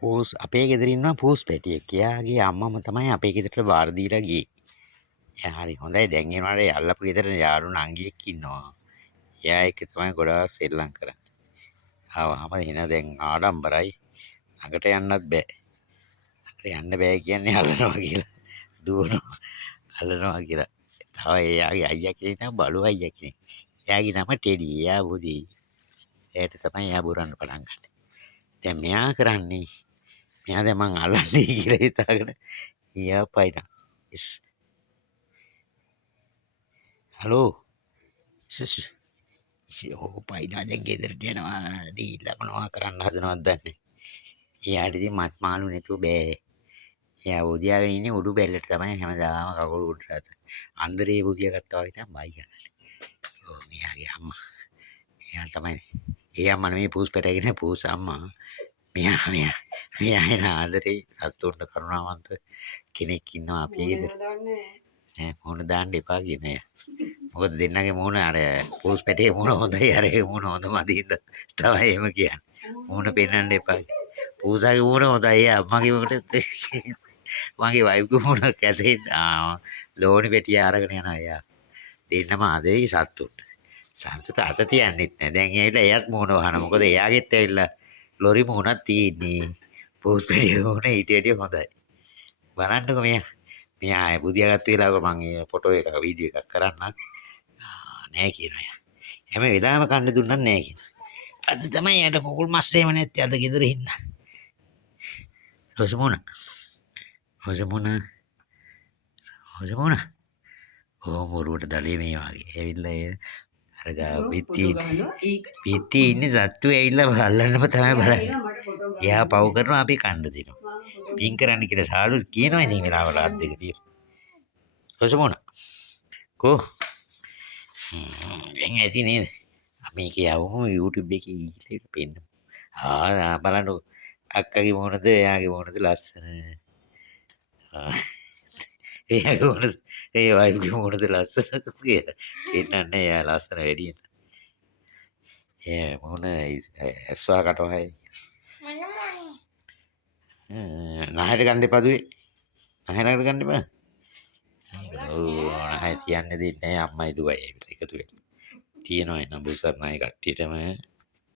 පූස් අපේ ගෙදර ඉන්නවා පූස් පැටියෙක්. එයාගේ අම්මම තමයි අපේ ගෙදරට බාර දීලා ගියේ. එයා හරි හොඳයි. දැන් එනවාට අල්ලපු ගෙදර යාළු නංගියෙක් ඉන්නවා. එයා එක්ක තමයි ගොඩාක් සෙල්ලම් කරන්නේ. ආවම එන දැන් ආඩම්බරයි. ළඟට යන්නත් බෑ. ළඟට යන්න බෑ කියන්නේ අල්ලනවා කියලා. දුවනවා අල්ලනවා කියලා. තව එයාගේ අයියා කෙනෙක් නම් බලු අයියා කෙනෙක්. එයාගේ නම ටෙඩි. එයා බුදි. එයාට තමයි එයා බුරන්න පටන් ගන්නේ. දැන් මෙයා කරන්නේ මෙයා දැන් මං අල්ලන්නේ කියලා හිතාගෙන එයා පයින්න. ඉස් හලෝ ඕ පයින්නවා දැන් ගෙදරට යනවා දීලා මොනවා කරන්න හදනවද දන්නේ. එයාට ඉතින් මස් මාළු නැතුව බෑ. එයා උදියාගෙන ඉන්නේ උඩු බැල්ලට තමයි හැමදාම කකුල උඩට අත. අන්දරේ බුදියා ගත්තා වගේ තමයි බයි ගන්න. ඔව් මෙයාගේ අම්මා. එයා තමයි. ඒ අම්මා නෙමෙයි පූස් පැටගෙන පූස් අම්මා. මෙයා එන ආදරේ සතුන්ට කරුණාවන්ත කෙනෙක් ඉන්නවා අපේ ගෙදර. ඈ මොන දාන්න එපා කියන අය. මොකද දෙන්නගේ මූණ අර පූස් පැටේ මූණ හොඳයි අර ඒ මූණ හොඳ මදින්ද තමයි එහෙම කියන්නේ. මූණ පෙන්වන්න එපා. පූසාගේ මූණ හොඳයි අම්මගේ මූණ මගේ වයිෆ්ගේ මූණ කැතේ ලෝණි පෙටිය අරගෙන යනවා එයා. දෙන්නම ආදරේ සතුන්ට. සතුට අත තියන්නෙත් නෑ. දැන් ඇවිල්ලා එයාත් මූණ වහන. මොකද එයාගෙත් ඇවිල්ලා ලොරි මූණක් තියෙන්නේ. පූස් පැටිය මූණ ඊට වැඩිය හොඳයි. බලන්නකො මෙයා බුදියා ගත්ත වෙලාවක මම ඒ ෆොටෝ එක වීඩියෝ එකක් කරන්නම්. නෑ කියනවා එයා. හැම වෙලාවෙම කන්න දුන්නත් නෑ කියනවා. අද තමයි යට කුකුල් මස් එහෙම නැත්තේ අද ගෙදර ඉන්න. රොසමුණ. ඕ මොරුවට දලේ මේ වගේ. ඇවිල්ලා ඒ අර ගා පිටි ඉන්නේ සත්තු ඇවිල්ලා අල්ලන්නම තමයි බලන්නේ. එයා පව් කරනවා අපි කන්න දෙනවා. පින් කරන්න කියලා සාලු කියනවා ඉතින් වෙලාවල අත් දෙක තියලා. රොසමුණ. කෝ දැන් ඇති නේද? මේක යවමු YouTube එකේ ඊට පෙන්නමු. බලන්න අක්කගේ මොනද එයාගේ මොනද ලස්සන. එයාගේ මොනද ඒ වයිෆ්ගේ මොනද ලස්සන කියලා. පෙන්නන්නේ එයා ලස්සන වැඩියෙන්. මොන ඇස්වා කටවහයි. නහයට ගන්න එපා දුවේ. නහයට ගන්න එපා. නහය තියන්න දෙන්නේ නැහැ අම්මයි දුවයි එකතු වෙලා. තියෙනවා එන බුසර්ණයි කට්ටියටම